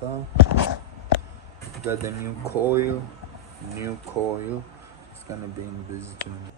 replica. Got the new coil. It's gonna be in this joint.